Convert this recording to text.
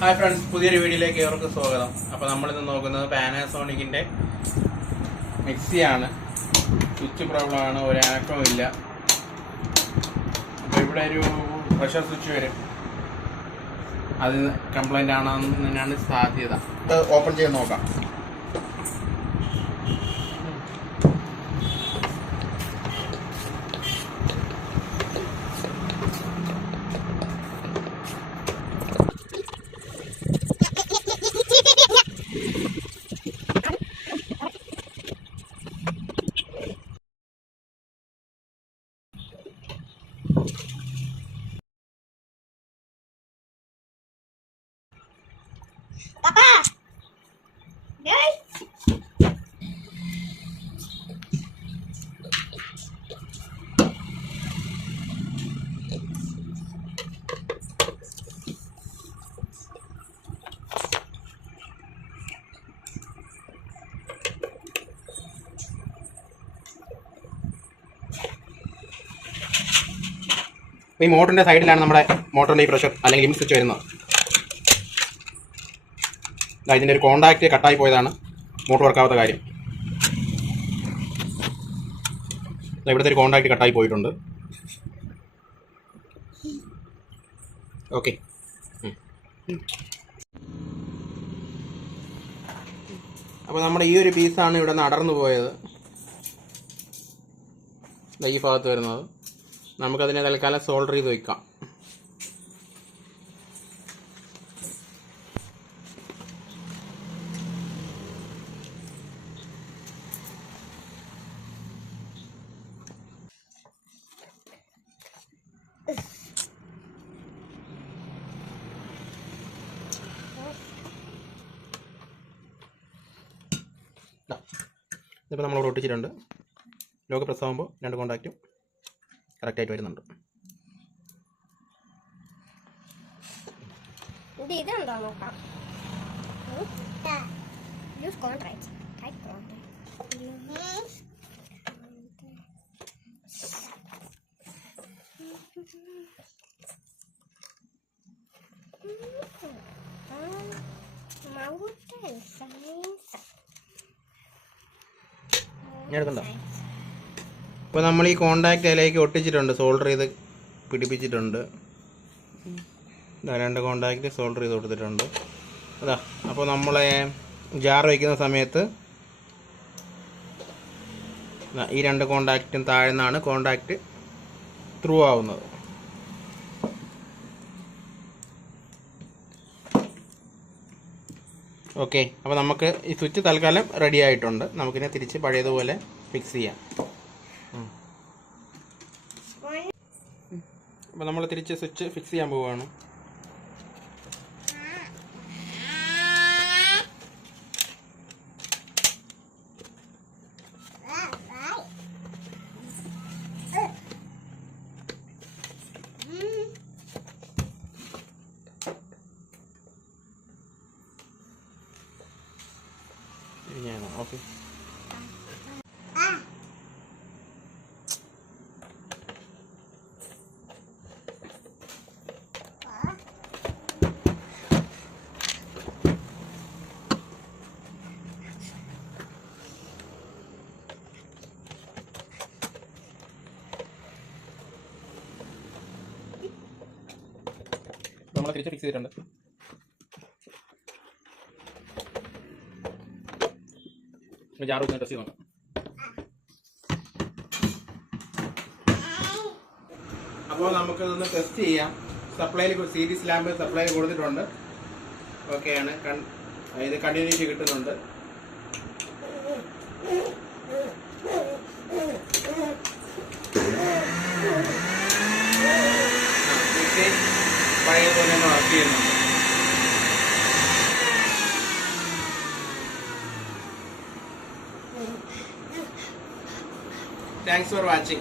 Hi friends, പുതിയൊരു വീഡിയോയിലേക്ക് ഏവർക്കും സ്വാഗതം. അപ്പോൾ നമ്മളിന്ന് നോക്കുന്നത് പാനാസോണിക്കിൻ്റെ മിക്സിയാണ്. സ്വിച്ച് പ്രോബ്ലമാണ്, ഒരു ആക്കം ഇല്ല. അപ്പോൾ ഇവിടെ ഒരു പ്രഷർ സ്വിച്ച് വരും, അത് കംപ്ലൈൻ്റ് ആണെന്നാണ് സാധ്യത. ഓപ്പൺ ചെയ്ത് നോക്കാം. Papa! Guys! ഈ മോട്ടറിൻ്റെ സൈഡിലാണ് നമ്മുടെ മോട്ടറിൻ്റെ ഈ പ്രഷർ അല്ലെങ്കിൽ ലിമിറ്റ് സ്വിച്ച് വരുന്നത്. ഇതിൻ്റെ ഒരു കോണ്ടാക്റ്റ് കട്ടായി പോയതാണ് മോട്ടർ വർക്കാവാത്ത കാര്യം. ഇവിടുത്തെ ഒരു കോണ്ടാക്റ്റ് കട്ടായി പോയിട്ടുണ്ട്. ഓക്കെ, അപ്പോൾ നമ്മുടെ ഈ ഒരു പീസാണ് ഇവിടെ നിന്ന് അടർന്നു പോയത്, ഈ ഭാഗത്ത് വരുന്നത്. നമുക്കതിനെ തൽക്കാലം സോൾഡർ ചെയ്ത് വയ്ക്കാം. ഇതിപ്പോൾ നമ്മളിവിടെ ഒട്ടിച്ചിട്ടുണ്ട്. ലോക്ക് പ്രസ് ആകുമ്പോൾ രണ്ട് കോണ്ടാക്റ്റും കറക്റ്റായിട്ട് വരുന്നുണ്ട്. ഇതുണ്ടോ നോക്കാം. Use contract tight contract. എടുക്കണ്ട. ഇപ്പോൾ നമ്മൾ ഈ കോണ്ടാക്റ്റ് അതിലേക്ക് ഒട്ടിച്ചിട്ടുണ്ട്, സോൾഡർ ചെയ്ത് പിടിപ്പിച്ചിട്ടുണ്ട്. രണ്ട് കോണ്ടാക്റ്റ് സോൾഡർ ചെയ്ത് കൊടുത്തിട്ടുണ്ട്. അതാ, അപ്പോൾ നമ്മളെ ജാർ വയ്ക്കുന്ന സമയത്ത് ഈ രണ്ട് കോണ്ടാക്റ്റും താഴ്ന്നാണ് കോണ്ടാക്റ്റ് ത്രൂ ആവുന്നത്. ഓക്കെ, അപ്പോൾ നമുക്ക് ഈ സ്വിച്ച് തൽക്കാലം റെഡി ആയിട്ടുണ്ട്. നമുക്കിനെ തിരിച്ച് പഴയതുപോലെ ഫിക്സ് ചെയ്യാം. അപ്പോൾ നമ്മൾ തിരിച്ച് സ്വിച്ച് ഫിക്സ് ചെയ്യാൻ പോവുകയാണ്. ഓക്കെ, നമ്മൾ തിരിച്ച് ഫിക്സ് ചെയ്തിട്ടുണ്ട്. ജാർ ടെസ്റ്റ് ചെയ്ത് നോക്കാം. അപ്പോൾ നമുക്കിതൊന്ന് ടെസ്റ്റ് ചെയ്യാം. സപ്ലൈയിൽ സീരീസ് ലാമ്പ് സപ്ലൈ കൊടുത്തിട്ടുണ്ട്. ഓക്കെയാണ്, ഇത് കണ്ടിന്യൂറ്റി കിട്ടുന്നുണ്ട്. പഴയ പോലെ വർക്ക് ചെയ്യുന്നുണ്ട്. Thanks for watching.